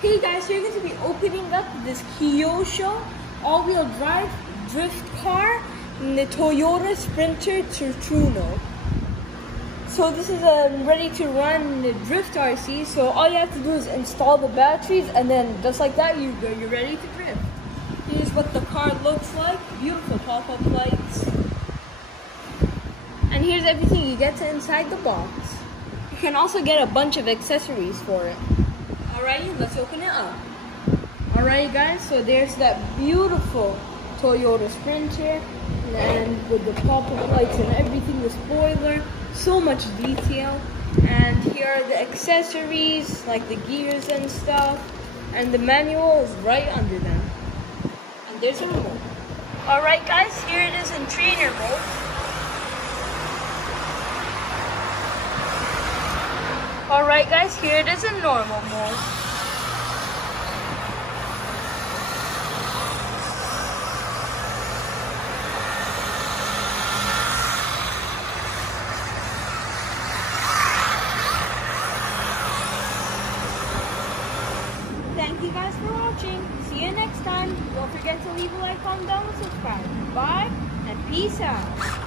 Hey guys, so you're going to be opening up this Kyosho all-wheel drive drift car in the Toyota Sprinter Trueno. So this is a ready-to-run drift RC. So all you have to do is install the batteries, and then just like that, you're ready to drift. Here's what the car looks like. Beautiful pop-up lights. And here's everything you get inside the box. You can also get a bunch of accessories for it. Alrighty, let's open it up. Alright guys, so there's that beautiful Toyota Sprinter, and with the pop-up lights and everything, the spoiler, so much detail. And here are the accessories, like the gears and stuff, and the manual is right under them. And there's a remote. Alright guys, here it is in trainer mode. Alright guys, here it is in normal mode. Thank you guys for watching. See you next time. Don't forget to leave a like, comment down, and subscribe. Bye and peace out.